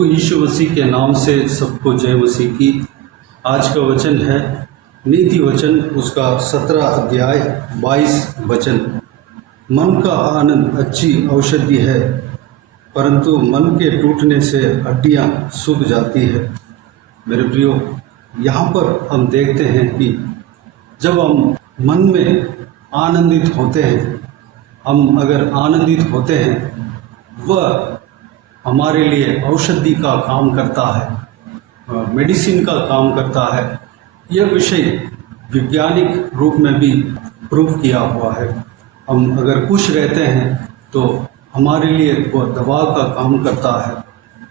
प्रभु यीशु मसीह के नाम से सबको जय मसीह की। आज का वचन है नीति वचन, उसका 17 अध्याय 22 वचन। मन का आनंद अच्छी औषधि है, परंतु मन के टूटने से हड्डियां सूख जाती है। मेरे प्रियो, यहाँ पर हम देखते हैं कि जब हम मन में आनंदित होते हैं, हम अगर आनंदित होते हैं, वह हमारे लिए औषधि का काम करता है, मेडिसिन का काम करता है। यह विषय वैज्ञानिक रूप में भी प्रूव किया हुआ है। हम अगर खुश रहते हैं तो हमारे लिए वह दवा का काम करता है।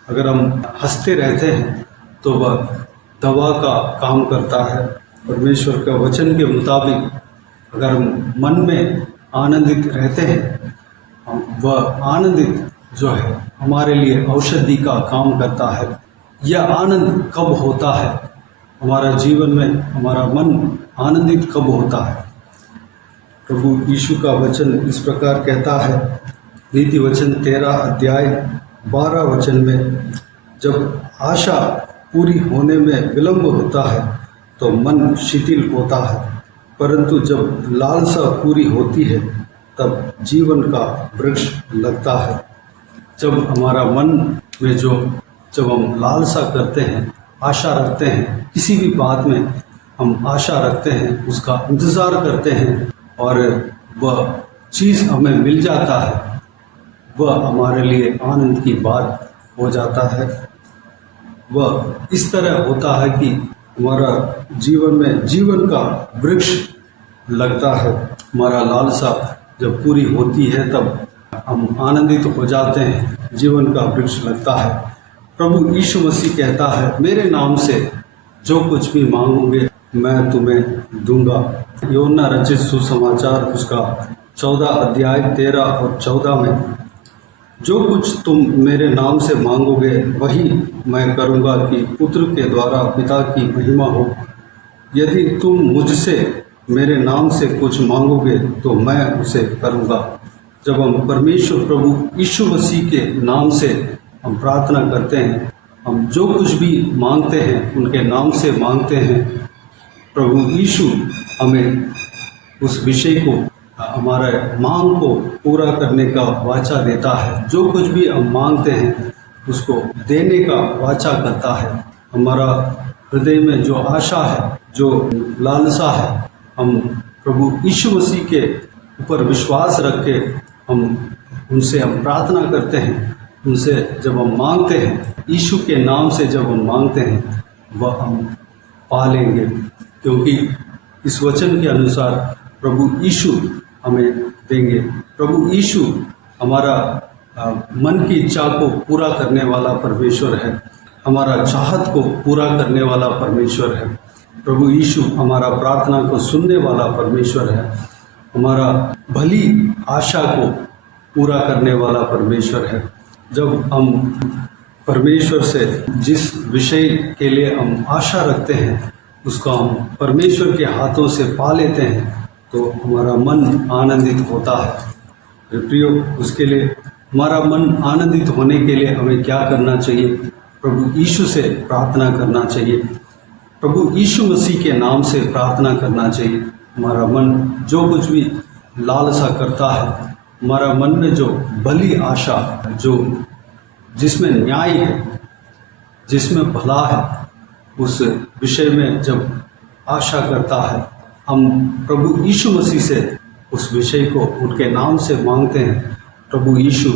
अगर हम हंसते रहते हैं तो वह दवा का काम करता है। परमेश्वर का वचन के मुताबिक अगर हम मन में आनंदित रहते हैं, वह आनंदित जो है हमारे लिए औषधि का काम करता है। यह आनंद कब होता है हमारा जीवन में, हमारा मन आनंदित कब होता है? प्रभु यीशु का वचन इस प्रकार कहता है, नीति वचन 13 अध्याय 12 वचन में, जब आशा पूरी होने में विलंब होता है तो मन शिथिल होता है, परंतु जब लालसा पूरी होती है तब जीवन का वृक्ष लगता है। जब हमारा मन में जब हम लालसा करते हैं, आशा रखते हैं, किसी भी बात में हम आशा रखते हैं, उसका इंतज़ार करते हैं और वह चीज़ हमें मिल जाता है, वह हमारे लिए आनंद की बात हो जाता है। वह इस तरह होता है कि हमारा जीवन में जीवन का वृक्ष लगता है। हमारा लालसा जब पूरी होती है तब हम आनंदित हो जाते हैं, जीवन का वृक्ष लगता है। प्रभु यीशु मसीह कहता है, मेरे नाम से जो कुछ भी मांगोगे मैं तुम्हें दूंगा। यूहन्ना रचित सुसमाचार उसका 14 अध्याय 13 और 14 में, जो कुछ तुम मेरे नाम से मांगोगे वही मैं करूंगा कि पुत्र के द्वारा पिता की महिमा हो। यदि तुम मुझसे मेरे नाम से कुछ मांगोगे तो मैं उसे करूंगा। जब हम परमेश्वर प्रभु यीशु मसीह के नाम से हम प्रार्थना करते हैं, हम जो कुछ भी मांगते हैं उनके नाम से मांगते हैं, प्रभु यीशु हमें उस विषय को, हमारे मांग को पूरा करने का वाचा देता है। जो कुछ भी हम मांगते हैं उसको देने का वाचा करता है। हमारा हृदय में जो आशा है, जो लालसा है, हम प्रभु यीशु मसीह के ऊपर विश्वास रख के उनसे हम प्रार्थना करते हैं। उनसे जब हम मांगते हैं, यीशु के नाम से जब हम मांगते हैं, वह हम पा लेंगे, क्योंकि इस वचन के अनुसार प्रभु यीशु हमें देंगे। प्रभु यीशु हमारा मन की इच्छा को पूरा करने वाला परमेश्वर है, हमारा चाहत को पूरा करने वाला परमेश्वर है। प्रभु यीशु हमारा प्रार्थना को सुनने वाला परमेश्वर है, हमारा भली आशा को पूरा करने वाला परमेश्वर है। जब हम परमेश्वर से जिस विषय के लिए हम आशा रखते हैं उसको हम परमेश्वर के हाथों से पा लेते हैं तो हमारा मन आनंदित होता है। प्रियो, उसके लिए हमारा मन आनंदित होने के लिए हमें क्या करना चाहिए? प्रभु यीशु से प्रार्थना करना चाहिए, प्रभु यीशु मसीह के नाम से प्रार्थना करना चाहिए। हमारा मन जो कुछ भी लालसा करता है, हमारा मन में जो भली आशा, जो जिसमें न्याय है, जिसमें भला है, उस विषय में जब आशा करता है, हम प्रभु यीशु मसीह से उस विषय को उनके नाम से मांगते हैं, प्रभु यीशु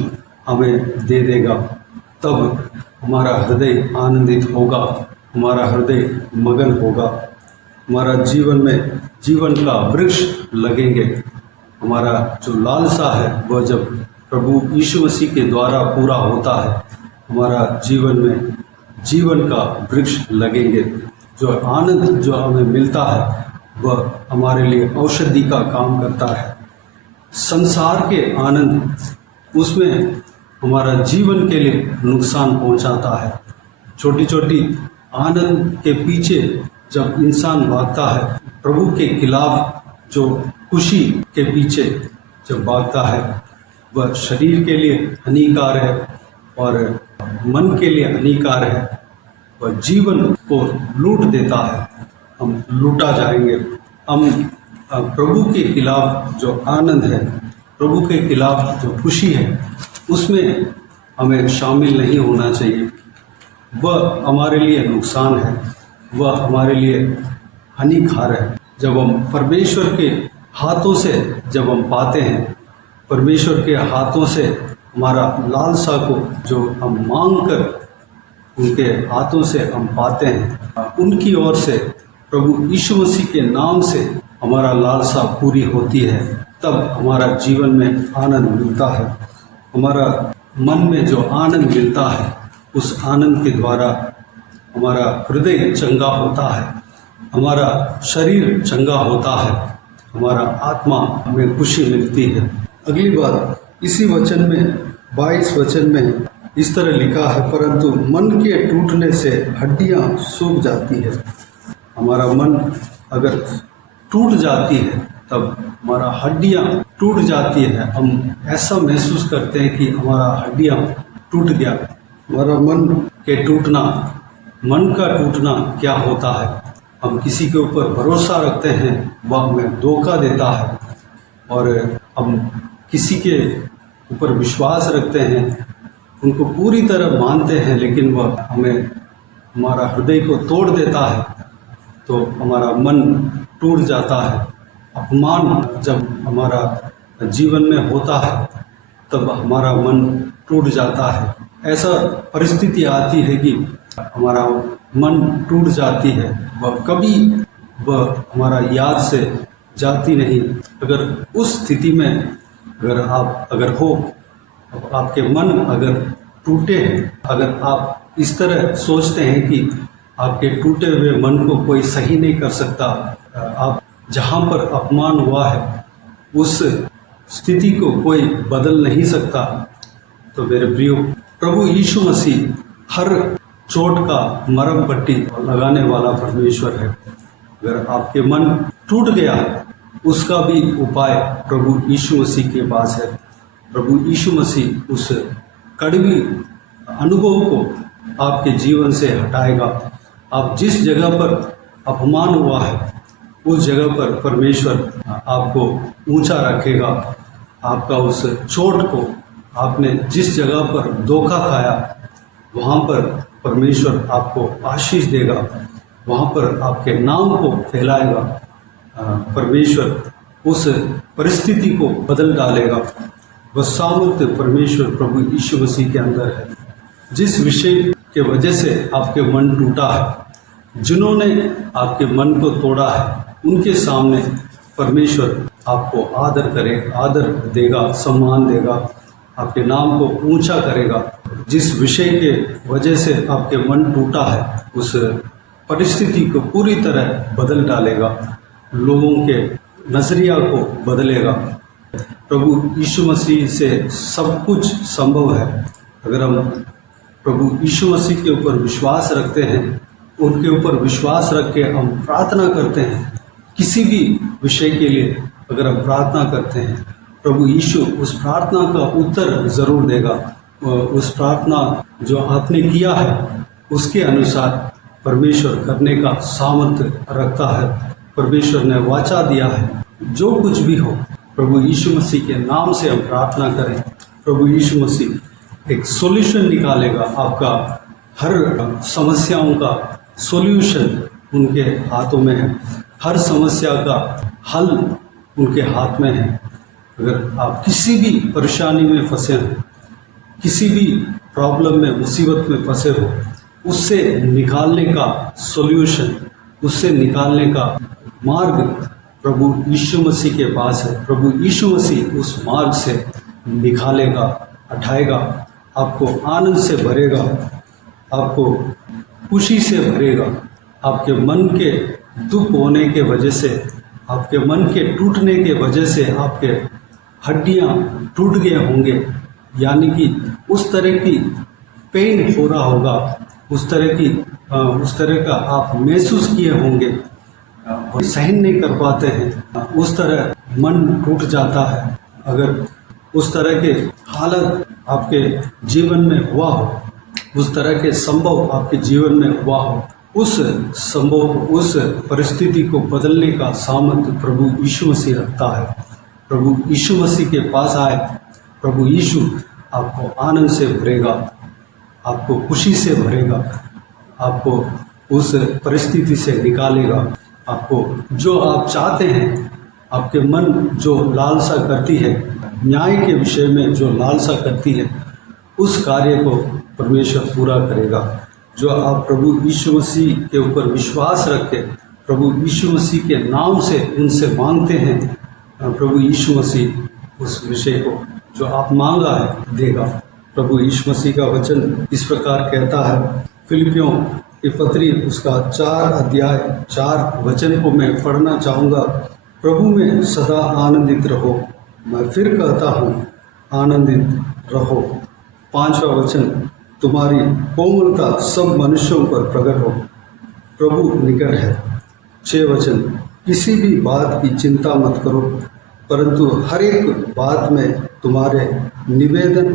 हमें दे देगा। तब हमारा हृदय आनंदित होगा, हमारा हृदय मगन होगा, हमारा जीवन में जीवन का वृक्ष लगेंगे। हमारा जो लालसा है वह जब प्रभु यीशु मसीह के द्वारा पूरा होता है, हमारा जीवन में जीवन का वृक्ष लगेंगे। जो आनंद जो हमें मिलता है वह हमारे लिए औषधि का काम करता है। संसार के आनंद, उसमें हमारा जीवन के लिए नुकसान पहुंचाता है। छोटी छोटी आनंद के पीछे जब इंसान भागता है, प्रभु के खिलाफ जो खुशी के पीछे जब भागता है, वह शरीर के लिए हानिकार है, और मन के लिए हानिकार है और जीवन को लूट देता है। हम लूटा जाएंगे। हम प्रभु के खिलाफ जो आनंद है, प्रभु के खिलाफ जो खुशी है, उसमें हमें शामिल नहीं होना चाहिए। वह हमारे लिए नुकसान है, वह हमारे लिए हानिकार है। जब हम परमेश्वर के हाथों से जब हम पाते हैं, परमेश्वर के हाथों से हमारा लालसा को जो हम मांग कर उनके हाथों से हम पाते हैं, उनकी ओर से प्रभु यीशु मसीह के नाम से हमारा लालसा पूरी होती है, तब हमारा जीवन में आनंद मिलता है। हमारा मन में जो आनंद मिलता है, उस आनंद के द्वारा हमारा हृदय चंगा होता है, हमारा शरीर चंगा होता है, हमारा आत्मा में खुशी मिलती है। अगली बात इसी वचन में 22 वचन में इस तरह लिखा है, परंतु मन के टूटने से हड्डियां सूख जाती है। हमारा मन अगर टूट जाती है, तब हमारा हड्डियां टूट जाती है। हम ऐसा महसूस करते हैं कि हमारा हड्डियां टूट गया। हमारा मन के टूटना, मन का टूटना क्या होता है? हम किसी के ऊपर भरोसा रखते हैं, वह हमें धोखा देता है, और हम किसी के ऊपर विश्वास रखते हैं, उनको पूरी तरह मानते हैं, लेकिन वह हमें हमारा हृदय को तोड़ देता है, तो हमारा मन टूट जाता है। अपमान जब हमारा जीवन में होता है, तब हमारा मन टूट जाता है। ऐसा परिस्थिति आती है कि हमारा मन टूट जाती है, वह हमारा याद से जाती नहीं। अगर उस स्थिति में अगर हो, आपके मन अगर टूटे, अगर आप इस तरह सोचते हैं कि आपके टूटे हुए मन को कोई सही नहीं कर सकता, आप जहाँ पर अपमान हुआ है उस स्थिति को कोई बदल नहीं सकता, तो मेरे प्रियो, प्रभु यीशु मसीह हर चोट का मरहम पट्टी लगाने वाला परमेश्वर है। अगर आपके मन टूट गया, उसका भी उपाय प्रभु यीशु मसीह के पास है। प्रभु यीशु मसीह उस कड़वी अनुभव को आपके जीवन से हटाएगा। आप जिस जगह पर अपमान हुआ है, उस जगह पर परमेश्वर आपको ऊंचा रखेगा। आपका उस चोट को, आपने जिस जगह पर धोखा खाया, वहाँ पर परमेश्वर आपको आशीष देगा, वहाँ पर आपके नाम को फैलाएगा। परमेश्वर उस परिस्थिति को बदल डालेगा। वह सामर्थ्य परमेश्वर प्रभु यीशु मसीह के अंदर है। जिस विषय के वजह से आपके मन टूटा है, जिन्होंने आपके मन को तोड़ा है, उनके सामने परमेश्वर आपको आदर देगा, सम्मान देगा, आपके नाम को ऊंचा करेगा। जिस विषय के वजह से आपके मन टूटा है, उस परिस्थिति को पूरी तरह बदल डालेगा, लोगों के नजरिया को बदलेगा। प्रभु यीशु मसीह से सब कुछ संभव है। अगर हम प्रभु यीशु मसीह के ऊपर विश्वास रखते हैं, उनके ऊपर विश्वास रख के हम प्रार्थना करते हैं, किसी भी विषय के लिए अगर हम प्रार्थना करते हैं, प्रभु यीशु उस प्रार्थना का उत्तर ज़रूर देगा। उस प्रार्थना जो आपने किया है, उसके अनुसार परमेश्वर करने का सामर्थ्य रखता है। परमेश्वर ने वाचा दिया है, जो कुछ भी हो, प्रभु यीशु मसीह के नाम से हम प्रार्थना करें, प्रभु यीशु मसीह एक सॉल्यूशन निकालेगा। आपका हर समस्याओं का सॉल्यूशन उनके हाथों में है, हर समस्या का हल उनके हाथ में है। अगर आप किसी भी परेशानी में फंसे हो, किसी भी प्रॉब्लम में, मुसीबत में फंसे हो, उससे निकालने का सॉल्यूशन, उससे निकालने का मार्ग प्रभु यीशु मसीह के पास है। प्रभु यीशु मसीह उस मार्ग से निकालेगा, हटाएगा, आपको आनंद से भरेगा, आपको खुशी से भरेगा। आपके मन के दुख होने के वजह से, आपके मन के टूटने के वजह से आपके हड्डियां टूट गए होंगे, यानी कि उस तरह की पेन हो रहा होगा, उस तरह का आप महसूस किए होंगे, सहन नहीं कर पाते हैं, उस तरह मन टूट जाता है। अगर उस तरह के हालत आपके जीवन में हुआ हो, उस तरह के संभव आपके जीवन में हुआ हो, उस संभव उस परिस्थिति को बदलने का सामर्थ्य प्रभु यीशु मसीह रखता है। प्रभु यीशु मसीह के पास आए, प्रभु यीशु आपको आनंद से भरेगा, आपको खुशी से भरेगा, आपको उस परिस्थिति से निकालेगा। आपको जो आप चाहते हैं, आपके मन जो लालसा करती है, न्याय के विषय में जो लालसा करती है, उस कार्य को परमेश्वर पूरा करेगा। जो आप प्रभु यीशु मसीह के ऊपर विश्वास रख के प्रभु यीशु मसीह के नाम से उनसे मांगते हैं, प्रभु यीशु मसीह उस विषय को जो आप मांगा है देगा। प्रभु यीशु मसीह का वचन इस प्रकार कहता है, फिलिपियों की पत्री उसका 4 अध्याय 4 वचन को मैं पढ़ना चाहूँगा। प्रभु में सदा आनंदित रहो, मैं फिर कहता हूँ आनंदित रहो। 5वां वचन, तुम्हारी कोमलता सब मनुष्यों पर प्रकट हो, प्रभु निकट है। 6 वचन, किसी भी बात की चिंता मत करो, परंतु हर एक बात में तुम्हारे निवेदन,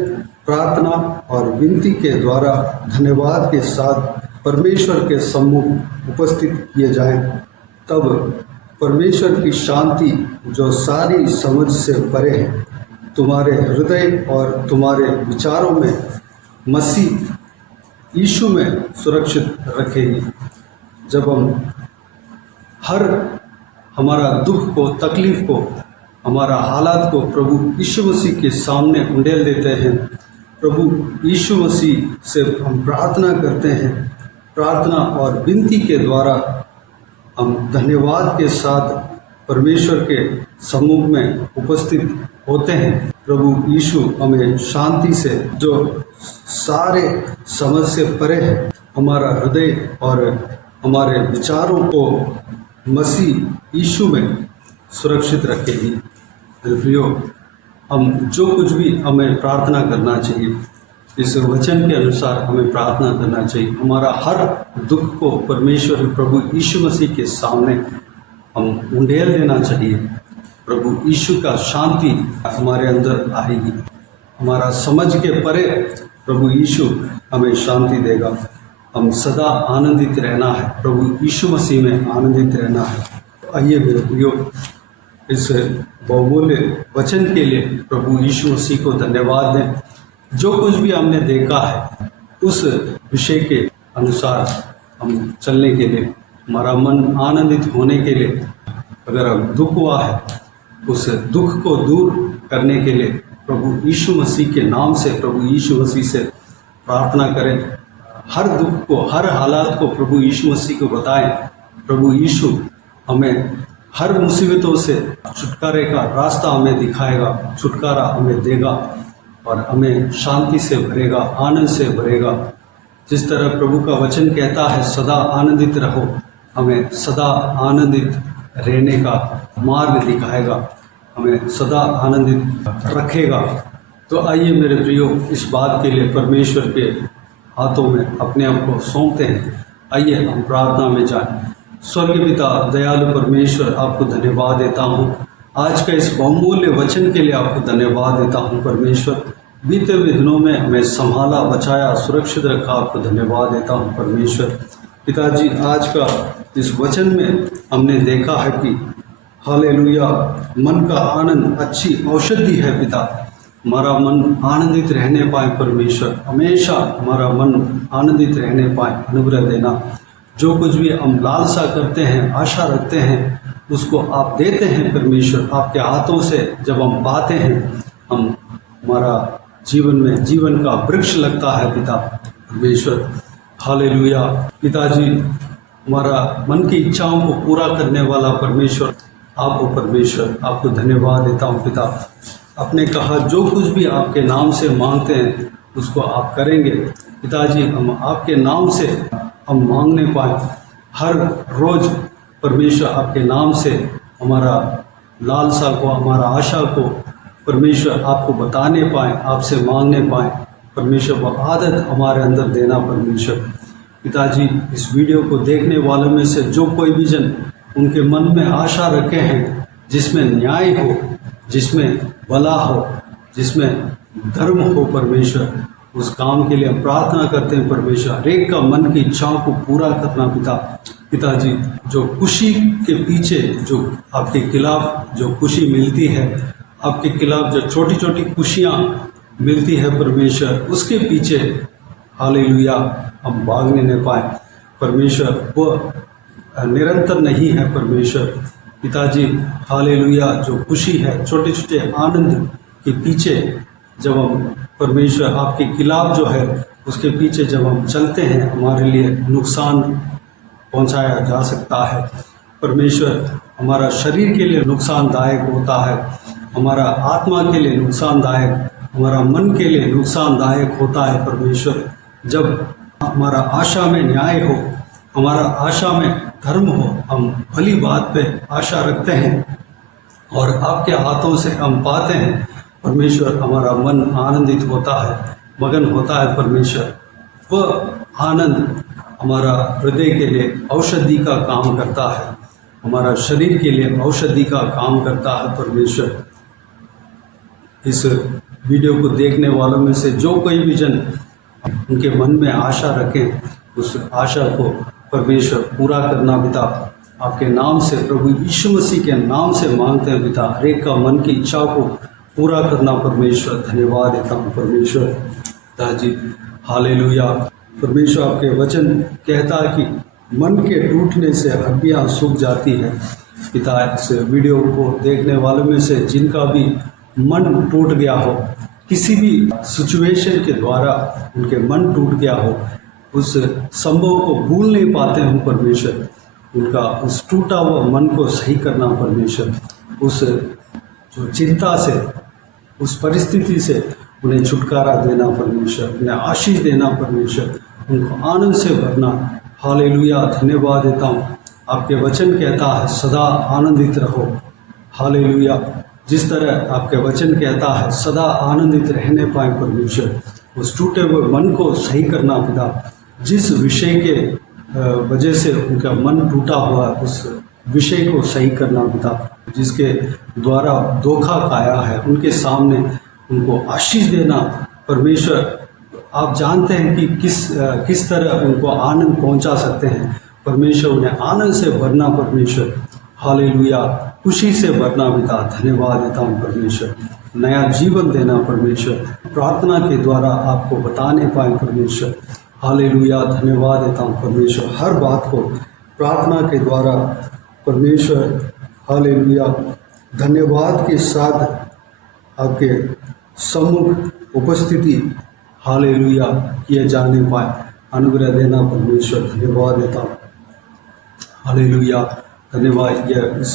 प्रार्थना और विनती के द्वारा धन्यवाद के साथ परमेश्वर के सम्मुख उपस्थित किए जाएं। तब परमेश्वर की शांति जो सारी समझ से परे है, तुम्हारे हृदय और तुम्हारे विचारों में मसीह यीशु में सुरक्षित रखेगी। जब हम हमारा दुख को, तकलीफ को, हमारा हालात को प्रभु यीशु मसीह के सामने उंडेल देते हैं, प्रभु यीशु मसीह से हम प्रार्थना करते हैं, प्रार्थना और विनती के द्वारा हम धन्यवाद के साथ परमेश्वर के सम्मुख में उपस्थित होते हैं। प्रभु यीशु हमें शांति से जो सारे समझ से परे है, हमारा हृदय और हमारे विचारों को मसीह यीशु में सुरक्षित रखेगी। प्रियो, हम जो कुछ भी हमें प्रार्थना करना चाहिए, इस वचन के अनुसार हमें प्रार्थना करना चाहिए। हमारा हर दुख को परमेश्वर प्रभु यीशु मसीह के सामने हम उंडेल देना चाहिए। प्रभु यीशु का शांति हमारे अंदर आएगी। हमारा समझ के परे प्रभु यीशु हमें शांति देगा। हम सदा आनंदित रहना है, प्रभु यीशु मसीह में आनंदित रहना है। आइए मेरे प्रियो, इस बहुमूल्य वचन के लिए प्रभु यीशु मसीह को धन्यवाद दें। जो कुछ भी हमने देखा है, उस विषय के अनुसार हम चलने के लिए, हमारा मन आनंदित होने के लिए, अगर दुख हुआ है, उस दुख को दूर करने के लिए प्रभु यीशु मसीह के नाम से, प्रभु यीशु मसीह से प्रार्थना करें। हर दुख को, हर हालात को प्रभु यीशु मसीह को बताएं। प्रभु यीशु हमें हर मुसीबतों से छुटकारे का रास्ता हमें दिखाएगा, छुटकारा हमें देगा और हमें शांति से भरेगा, आनंद से भरेगा। जिस तरह प्रभु का वचन कहता है, सदा आनंदित रहो, हमें सदा आनंदित रहने का मार्ग दिखाएगा, हमें सदा आनंदित रखेगा। तो आइए मेरे प्रियो, इस बात के लिए परमेश्वर के हाथों में अपने आप को सौंपते हैं। आइए हम प्रार्थना में जाएं। स्वर्गीय पिता, दयालु परमेश्वर, आपको धन्यवाद देता हूँ। आज का इस बहुमूल्य वचन के लिए आपको धन्यवाद देता हूँ परमेश्वर। बीते हुए दिनों में हमें संभाला, बचाया, सुरक्षित रखा, आपको धन्यवाद देता हूँ परमेश्वर। पिताजी, आज का इस वचन में हमने देखा है कि हालेलुया, मन का आनंद अच्छी औषधि है पिता। हमारा मन आनंदित रहने पाए परमेश्वर, हमेशा हमारा मन आनंदित रहने पाए, अनुग्रह देना। जो कुछ भी हम लालसा करते हैं, आशा रखते हैं, उसको आप देते हैं परमेश्वर। आपके हाथों से जब हम पाते हैं, हमारा जीवन में जीवन का वृक्ष लगता है पिता परमेश्वर। हालेलुया पिताजी, हमारा मन की इच्छाओं को पूरा करने वाला परमेश्वर आपको, परमेश्वर आपको धन्यवाद देता हूँ पिता। आपने कहा जो कुछ भी आपके नाम से मांगते हैं उसको आप करेंगे पिताजी। हम आपके नाम से हम मांगने पाए हर रोज परमेश्वर, आपके नाम से हमारा लालसा को, हमारा आशा को परमेश्वर आपको बताने पाए, आपसे मांगने पाए परमेश्वर। वो आदत हमारे अंदर देना परमेश्वर। पिताजी, इस वीडियो को देखने वालों में से जो कोई भी जन उनके मन में आशा रखे हैं, जिसमें न्याय हो, जिसमें भला हो, जिसमें धर्म हो परमेश्वर, उस काम के लिए हम प्रार्थना करते हैं परमेश्वर। हर एक का मन की इच्छाओं को पूरा करना पिताजी, जो खुशी के पीछे जो आपके खिलाफ जो खुशी मिलती है, आपके खिलाफ जो छोटी छोटी खुशियाँ मिलती है परमेश्वर, उसके पीछे हालेलुया हम भागने न पाए परमेश्वर। वो निरंतर नहीं है परमेश्वर पिताजी, हालेलुया। जो खुशी है छोटे छोटे आनंद के पीछे जब हम परमेश्वर आपके खिलाफ जो है उसके पीछे जब हम चलते हैं, हमारे लिए नुकसान पहुंचाया जा सकता है परमेश्वर। हमारा शरीर के लिए नुकसानदायक होता है, हमारा आत्मा के लिए नुकसानदायक, हमारा मन के लिए नुकसानदायक होता है परमेश्वर। जब हमारा आशा में न्याय हो, हमारा आशा में धर्म हो, हम भली बात पे आशा रखते हैं और आपके हाथों से हम पाते हैं परमेश्वर, हमारा मन आनंदित होता है, मगन होता है परमेश्वर। वह आनंद हमारा हृदय के लिए औषधि का काम करता है, हमारा शरीर के लिए औषधि का काम करता है परमेश्वर। इस वीडियो को देखने वालों में से जो कोई भी जन उनके मन में आशा रखें, उस आशा को परमेश्वर पूरा करना पिता आपके नाम से, प्रभु यीशु मसीह के नाम से मांगते हैं पिता। हर एक का मन की इच्छा को पूरा करना परमेश्वर। धन्यवाद देता हूँ परमेश्वर पिताजी, हालेलुया। परमेश्वर आपके वचन कहता है कि मन के टूटने से हड्डियाँ सूख जाती है पिता। इस वीडियो को देखने वालों में से जिनका भी मन टूट गया हो, किसी भी सिचुएशन के द्वारा उनके मन टूट गया हो, उस संभव को भूल नहीं पाते हम परमेश्वर, उनका उस टूटा हुआ मन को सही करना परमेश्वर। उस जो चिंता से, उस परिस्थिति से उन्हें छुटकारा देना परमेश्वर, उन्हें आशीष देना परमेश्वर, उनको आनंद से भरना। हालेलुया। धन्यवाद देता हूँ। आपके वचन कहता है सदा आनंदित रहो। हालेलुया। जिस तरह आपके वचन कहता है सदा आनंदित रहने पाए परमेश्वर, उस टूटे हुए मन को सही करना पिता। जिस विषय के वजह से उनका मन टूटा हुआ, उस विषय को सही करना पिता। जिसके द्वारा धोखा खाया है, उनके सामने उनको आशीष देना परमेश्वर। आप जानते हैं कि किस तरह उनको आनंद पहुंचा सकते हैं परमेश्वर। उन्हें आनंद से भरना परमेश्वर। हालेलुया। खुशी से भरना पिता। धन्यवाद देता हूँ परमेश्वर। नया जीवन देना परमेश्वर, प्रार्थना के द्वारा आपको बताने पाए परमेश्वर। हालेलुया। धन्यवाद देता हूँ परमेश्वर। हर बात को प्रार्थना के द्वारा परमेश्वर, हालेलुया, धन्यवाद के साथ आपके सम्मुख उपस्थिति, हालेलुया, किए जाने पाए अनुग्रह देना परमेश्वर। धन्यवाद देता हूँ। हालेलुया। धन्यवाद। यह इस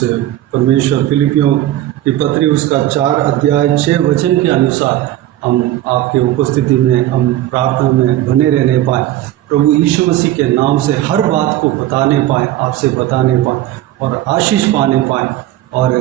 परमेश्वर फिलिपियों की पत्री उसका 4 अध्याय 6 वचन के अनुसार हम आपके उपस्थिति में, हम प्रार्थना में बने रहने पाए, प्रभु यीशु मसीह के नाम से हर बात को बताने पाए, आपसे बताने पाए और आशीष पाने पाए और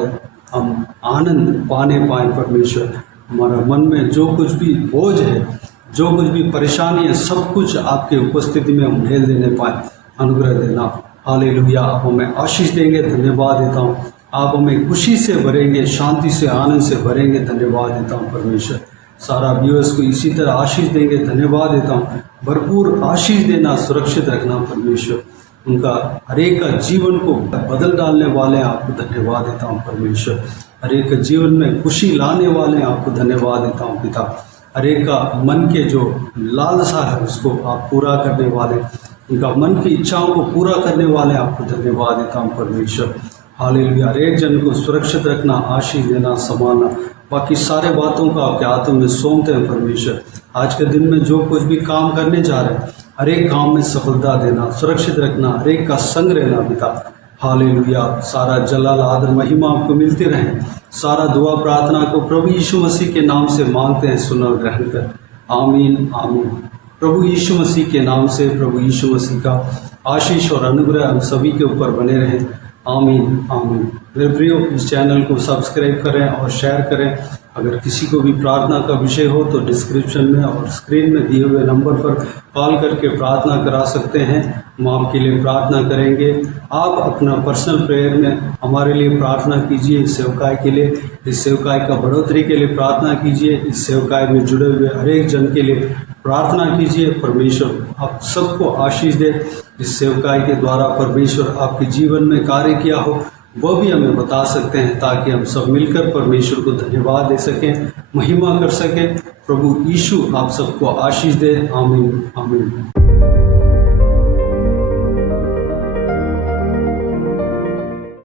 हम आनंद पाने पाए परमेश्वर। हमारा मन में जो कुछ भी बोझ है, जो कुछ भी परेशानी है, सब कुछ आपके उपस्थिति में हम ढेल देने पाए, अनुग्रह देना। हालेलुया। आप हमें आशीष देंगे, धन्यवाद देता हूँ। आप हमें खुशी से भरेंगे, शांति से, आनंद से भरेंगे, धन्यवाद देता हूँ परमेश्वर। सारा व्यूअर्स को इसी तरह आशीष देंगे, धन्यवाद देता हूँ। भरपूर आशीष देना, सुरक्षित रखना परमेश्वर। उनका हर एक का जीवन को बदल डालने वाले हैं, आपको धन्यवाद देता हूँ परमेश्वर। हर एक जीवन में खुशी लाने वाले हैं, आपको धन्यवाद देता हूँ पिता। हर एक का मन के जो लालसा है उसको आप पूरा करने वाले, उनका मन की इच्छाओं को पूरा करने वाले, आपको धन्यवाद देता हूँ परमेश्वर। हालेलुया। हर एक जन को सुरक्षित रखना, आशीष देना, संभालना, बाकी सारे बातों को आपके हाथों में सौंपते हैं परमेश्वर। आज के दिन में जो कुछ भी काम करने जा रहे हैं, हर एक काम में सफलता देना, सुरक्षित रखना, हर एक का संग रहना पिता। हालेलुया। सारा जलाल, आदर, महिमा आपको मिलती रहे। सारा दुआ प्रार्थना को प्रभु यीशु मसीह के नाम से मांगते हैं, सुना ग्रहण कर। आमीन, आमीन। प्रभु यीशु मसीह के नाम से, प्रभु यीशु मसीह का आशीष और अनुग्रह हम सभी के ऊपर बने रहे। आमीन, आमीन। मेरे प्रियो, इस चैनल को सब्सक्राइब करें और शेयर करें। अगर किसी को भी प्रार्थना का विषय हो तो डिस्क्रिप्शन में और स्क्रीन में दिए हुए नंबर पर कॉल करके प्रार्थना करा सकते हैं। हम आपके लिए प्रार्थना करेंगे। आप अपना पर्सनल प्रेयर में हमारे लिए प्रार्थना कीजिए, इस सेवकाई के लिए, इस सेवकाई का बढ़ोतरी के लिए प्रार्थना कीजिए, इस सेवकाई में जुड़े हुए हर एक जन के लिए प्रार्थना कीजिए। परमेश्वर आप सबको आशीष दे। इस सेवकाई के द्वारा परमेश्वर आपके जीवन में कार्य किया हो वह भी हमें बता सकते हैं, ताकि हम सब मिलकर परमेश्वर को धन्यवाद दे सकें, महिमा कर सकें। प्रभु यीशु आप सबको आशीष दे। आमीन आमीन।